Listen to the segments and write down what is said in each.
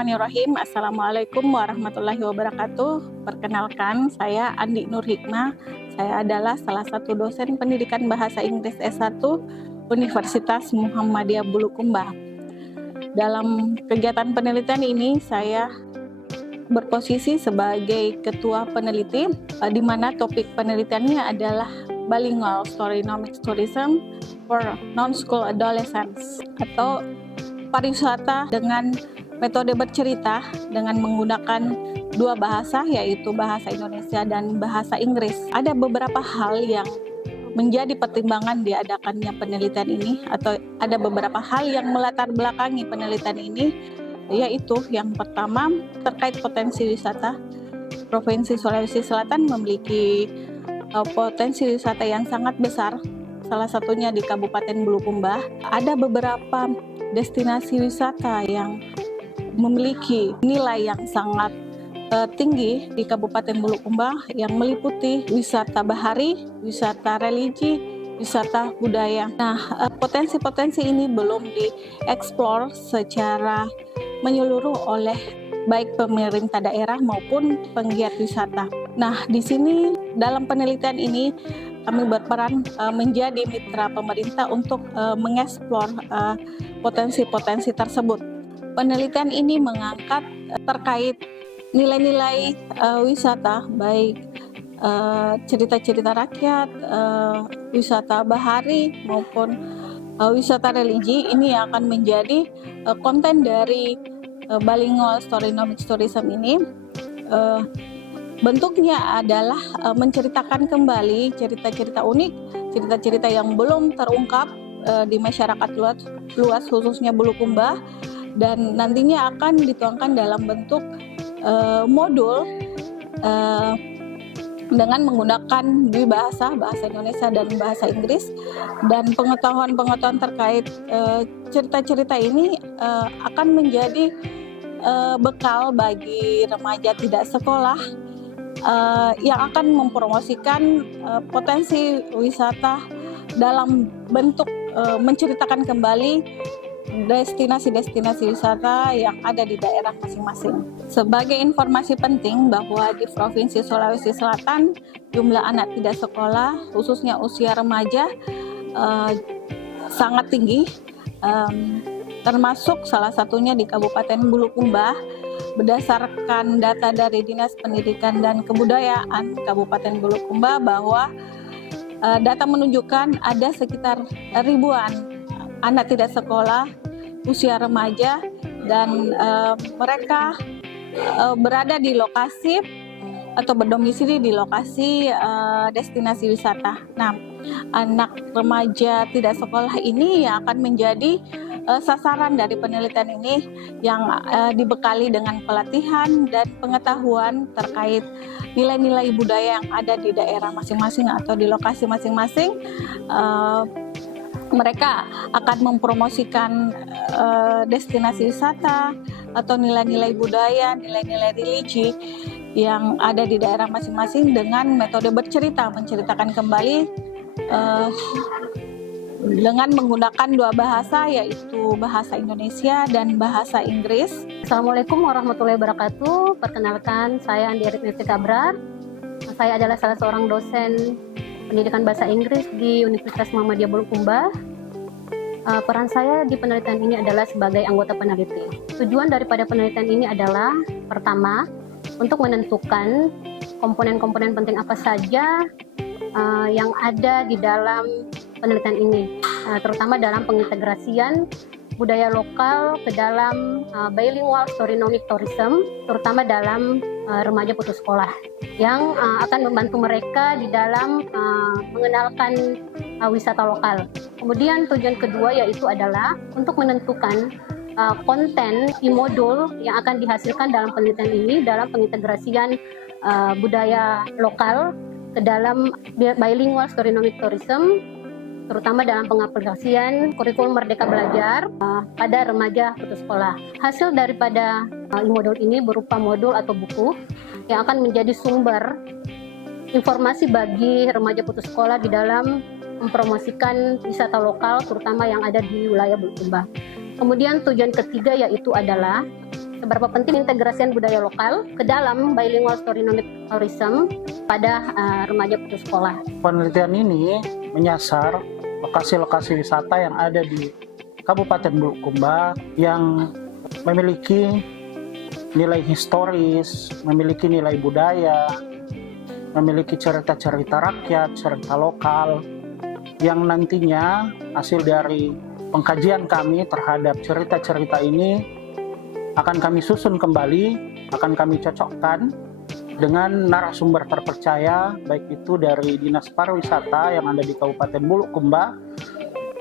Bismillahirrahmanirrahim. Assalamualaikum warahmatullahi wabarakatuh. Perkenalkan, saya Andi Nur Hikmah. Saya adalah salah satu dosen pendidikan bahasa Inggris S1 Universitas Muhammadiyah Bulukumba. Dalam kegiatan penelitian ini, saya berposisi sebagai ketua peneliti, di mana topik penelitiannya adalah Bilingual Storynomic Tourism for Non-School Adolescents, atau pariwisata dengan metode bercerita dengan menggunakan dua bahasa, yaitu bahasa Indonesia dan bahasa Inggris. Ada beberapa hal yang menjadi pertimbangan diadakannya penelitian ini, atau ada beberapa hal yang melatar belakangi penelitian ini, yaitu yang pertama terkait potensi wisata. Provinsi Sulawesi Selatan memiliki potensi wisata yang sangat besar, salah satunya di Kabupaten Bulukumba. Ada beberapa destinasi wisata yang memiliki nilai yang sangat tinggi di Kabupaten Bulukumba, yang meliputi wisata bahari, wisata religi, wisata budaya. Nah, potensi-potensi ini belum dieksplor secara menyeluruh oleh baik pemerintah daerah maupun penggiat wisata. Nah, di sini dalam penelitian ini kami berperan menjadi mitra pemerintah untuk mengeksplor potensi-potensi tersebut. Penelitian ini mengangkat terkait nilai-nilai wisata, baik cerita-cerita rakyat, wisata bahari maupun wisata religi. Ini yang akan menjadi konten dari Bilingual Storynomic Tourism ini. Bentuknya adalah menceritakan kembali cerita-cerita unik, cerita-cerita yang belum terungkap di masyarakat luas khususnya Bulukumba, dan nantinya akan dituangkan dalam bentuk modul dengan menggunakan dua bahasa Indonesia dan bahasa Inggris. Dan pengetahuan-pengetahuan terkait cerita-cerita ini akan menjadi bekal bagi remaja tidak sekolah yang akan mempromosikan potensi wisata dalam bentuk menceritakan kembali destinasi-destinasi wisata yang ada di daerah masing-masing. Sebagai informasi penting bahwa di Provinsi Sulawesi Selatan, jumlah anak tidak sekolah khususnya usia remaja sangat tinggi, termasuk salah satunya di Kabupaten Bulukumba. Berdasarkan data dari Dinas Pendidikan dan Kebudayaan Kabupaten Bulukumba, bahwa data menunjukkan ada sekitar ribuan anak tidak sekolah usia remaja, dan mereka berada di lokasi atau berdomisili di lokasi destinasi wisata. Nah, anak remaja tidak sekolah ini yang akan menjadi sasaran dari penelitian ini, yang dibekali dengan pelatihan dan pengetahuan terkait nilai-nilai budaya yang ada di daerah masing-masing atau di lokasi masing-masing. Mereka akan mempromosikan destinasi wisata atau nilai-nilai budaya, nilai-nilai religi yang ada di daerah masing-masing dengan metode bercerita, menceritakan kembali dengan menggunakan dua bahasa, yaitu bahasa Indonesia dan bahasa Inggris. Assalamualaikum warahmatullahi wabarakatuh. Perkenalkan, saya Andi Aritnesti Kabrar. Saya adalah salah seorang dosen pendidikan bahasa Inggris di Universitas Muhammadiyah Bulukumba. Peran saya di penelitian ini adalah sebagai anggota peneliti. Tujuan daripada penelitian ini adalah, pertama, untuk menentukan komponen-komponen penting apa saja yang ada di dalam penelitian ini, terutama dalam pengintegrasian budaya lokal ke dalam bilingual storynomic tourism, terutama dalam remaja putus sekolah, yang akan membantu mereka di dalam mengenalkan wisata lokal. Kemudian tujuan kedua yaitu adalah untuk menentukan konten di modul yang akan dihasilkan dalam penelitian ini dalam pengintegrasian budaya lokal ke dalam bilingual storynomic tourism, terutama dalam pengaplikasian kurikulum Merdeka Belajar pada remaja putus sekolah. Hasil daripada modul ini berupa modul atau buku yang akan menjadi sumber informasi bagi remaja putus sekolah di dalam mempromosikan wisata lokal, terutama yang ada di wilayah Bulukumba. Kemudian tujuan ketiga yaitu adalah seberapa penting integrasian budaya lokal ke dalam bilingual storynomic tourism pada remaja putus sekolah. Penelitian ini menyasar lokasi-lokasi wisata yang ada di Kabupaten Bulukumba yang memiliki nilai historis, memiliki nilai budaya, memiliki cerita-cerita rakyat, cerita lokal, yang nantinya hasil dari pengkajian kami terhadap cerita-cerita ini akan kami susun kembali, akan kami cocokkan dengan narasumber terpercaya, baik itu dari Dinas Pariwisata yang ada di Kabupaten Bulukumba,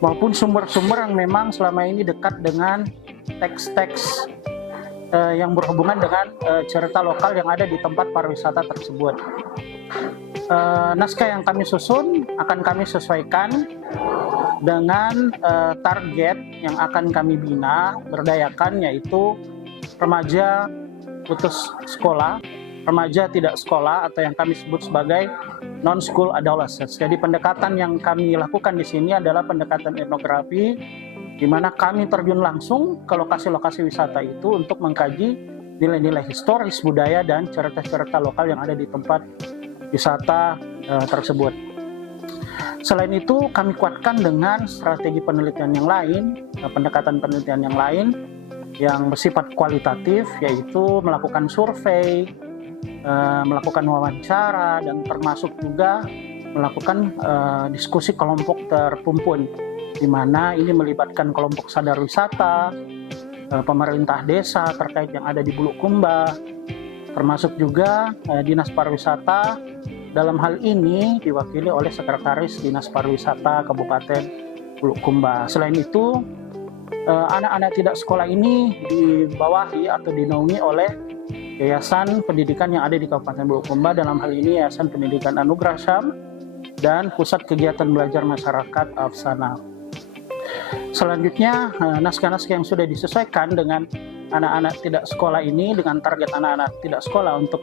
maupun sumber-sumber yang memang selama ini dekat dengan teks-teks yang berhubungan dengan cerita lokal yang ada di tempat pariwisata tersebut. Naskah yang kami susun akan kami sesuaikan dengan target yang akan kami bina, berdayakan, yaitu remaja putus sekolah, remaja tidak sekolah, atau yang kami sebut sebagai non-school adolescents. Jadi pendekatan yang kami lakukan di sini adalah pendekatan etnografi, di mana kami terjun langsung ke lokasi-lokasi wisata itu untuk mengkaji nilai-nilai historis, budaya, dan cerita-cerita lokal yang ada di tempat wisata tersebut. Selain itu, kami kuatkan dengan strategi penelitian yang lain, pendekatan penelitian yang lain yang bersifat kualitatif, yaitu melakukan survei, melakukan wawancara, dan termasuk juga melakukan diskusi kelompok terpumpun, di mana ini melibatkan kelompok sadar wisata, pemerintah desa terkait yang ada di Bulukumba, termasuk juga Dinas Pariwisata. Dalam hal ini diwakili oleh Sekretaris Dinas Pariwisata Kabupaten Bulukumba. Selain itu, anak-anak tidak sekolah ini dibawahi atau dinaungi oleh Yayasan Pendidikan yang ada di Kabupaten Bulukumba, dalam hal ini Yayasan Pendidikan Anugerah Syam dan Pusat Kegiatan Belajar Masyarakat Afsana. Selanjutnya, naskah-naskah yang sudah disesuaikan dengan anak-anak tidak sekolah ini, dengan target anak-anak tidak sekolah untuk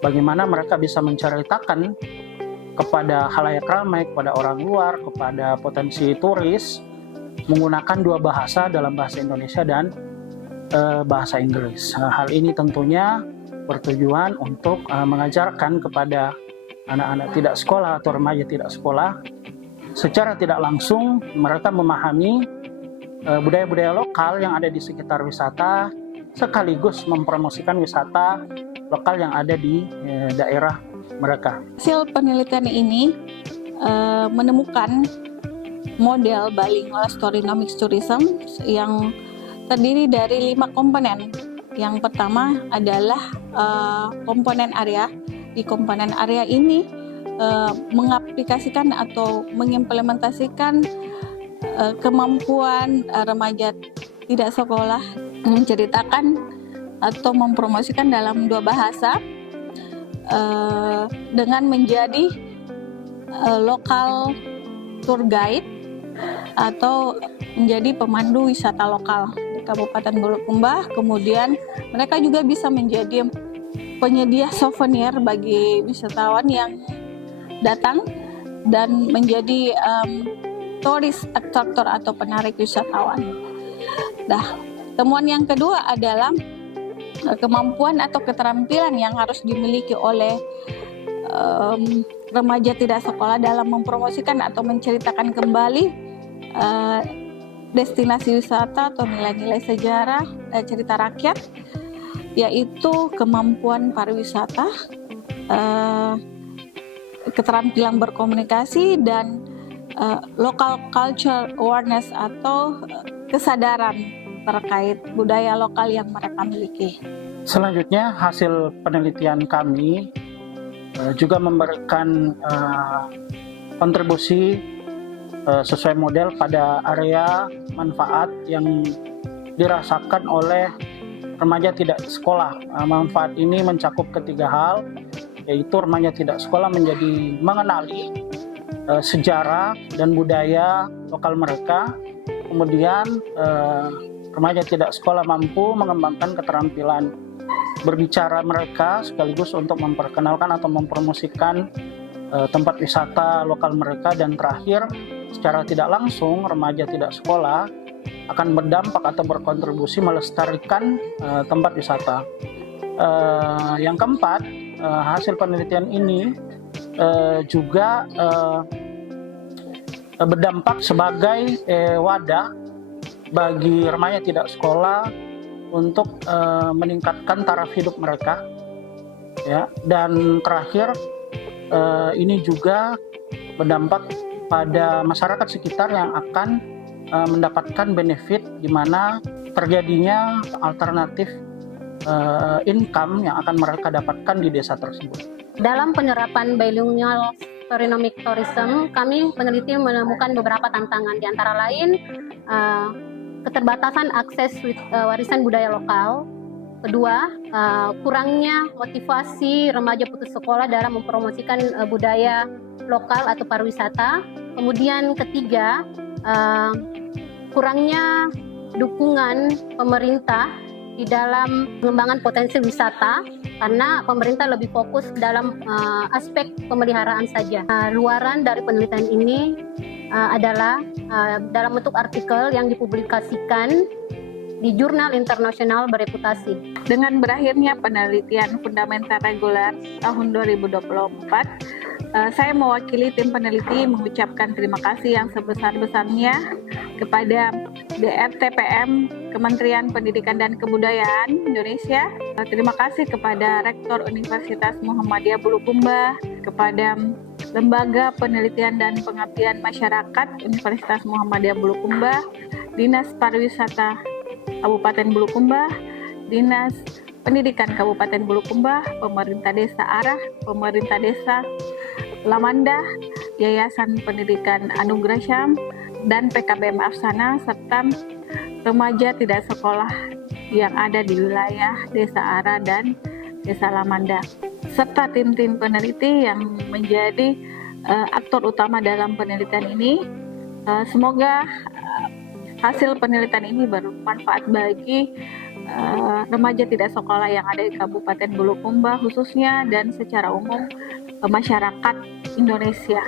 bagaimana mereka bisa menceritakan kepada khalayak ramai, kepada orang luar, kepada potensi turis, menggunakan dua bahasa, dalam bahasa Indonesia dan bahasa Inggris. Hal ini tentunya bertujuan untuk mengajarkan kepada anak-anak tidak sekolah atau remaja tidak sekolah, secara tidak langsung mereka memahami budaya-budaya lokal yang ada di sekitar wisata, sekaligus mempromosikan wisata lokal yang ada di daerah mereka. Hasil penelitian ini menemukan model bilingual storynomic tourism yang terdiri dari 5 komponen. Yang pertama adalah komponen area. Di komponen area ini mengaplikasikan atau mengimplementasikan kemampuan remaja tidak sekolah menceritakan atau mempromosikan dalam 2 bahasa dengan menjadi lokal tour guide atau menjadi pemandu wisata lokal di Kabupaten Bulukumba. Kemudian mereka juga bisa menjadi penyedia souvenir bagi wisatawan yang datang dan menjadi tourist attractor atau penarik wisatawan. Nah, temuan yang kedua adalah kemampuan atau keterampilan yang harus dimiliki oleh remaja tidak sekolah dalam mempromosikan atau menceritakan kembali destinasi wisata atau nilai-nilai sejarah cerita rakyat, yaitu kemampuan pariwisata, keterampilan berkomunikasi, dan local culture awareness atau kesadaran terkait budaya lokal yang mereka miliki. Selanjutnya, hasil penelitian kami juga memberikan kontribusi sesuai model pada area manfaat yang dirasakan oleh remaja tidak sekolah. Manfaat ini mencakup ketiga hal, yaitu remaja tidak sekolah menjadi mengenali sejarah dan budaya lokal mereka. Kemudian remaja tidak sekolah mampu mengembangkan keterampilan berbicara mereka, sekaligus untuk memperkenalkan atau mempromosikan tempat wisata lokal mereka. Dan terakhir, secara tidak langsung remaja tidak sekolah akan berdampak atau berkontribusi melestarikan tempat wisata. Yang keempat, hasil penelitian ini juga berdampak sebagai wadah bagi remaja tidak sekolah untuk meningkatkan taraf hidup mereka, ya. Dan terakhir, ini juga berdampak pada masyarakat sekitar yang akan mendapatkan benefit di mana terjadinya alternatif income yang akan mereka dapatkan di desa tersebut. Dalam penerapan bilingual storynomic tourism, kami peneliti menemukan beberapa tantangan, di antara lain keterbatasan akses warisan budaya lokal. Kedua, kurangnya motivasi remaja putus sekolah dalam mempromosikan budaya lokal atau pariwisata. Kemudian ketiga, kurangnya dukungan pemerintah di dalam pengembangan potensi wisata, karena pemerintah lebih fokus dalam aspek pemeliharaan saja. Luaran dari penelitian ini adalah dalam bentuk artikel yang dipublikasikan di jurnal internasional bereputasi. Dengan berakhirnya penelitian fundamental reguler tahun 2024, saya mewakili tim peneliti mengucapkan terima kasih yang sebesar-besarnya kepada DRTPM Kementerian Pendidikan dan Kebudayaan Indonesia. Terima kasih kepada Rektor Universitas Muhammadiyah Bulukumba, kepada Lembaga Penelitian dan Pengabdian Masyarakat Universitas Muhammadiyah Bulukumba, Dinas Pariwisata Kabupaten Bulukumba, Dinas Pendidikan Kabupaten Bulukumba, Pemerintah Desa Arah, Pemerintah Desa Lamanda, Yayasan Pendidikan Anugerah Syam, dan PKBM Afsana, serta remaja tidak sekolah yang ada di wilayah Desa Arah dan Desa Lamanda, serta tim-tim peneliti yang menjadi aktor utama dalam penelitian ini. Semoga hasil penelitian ini bermanfaat bagi remaja tidak sekolah yang ada di Kabupaten Bulukumba khususnya, dan secara umum masyarakat Indonesia.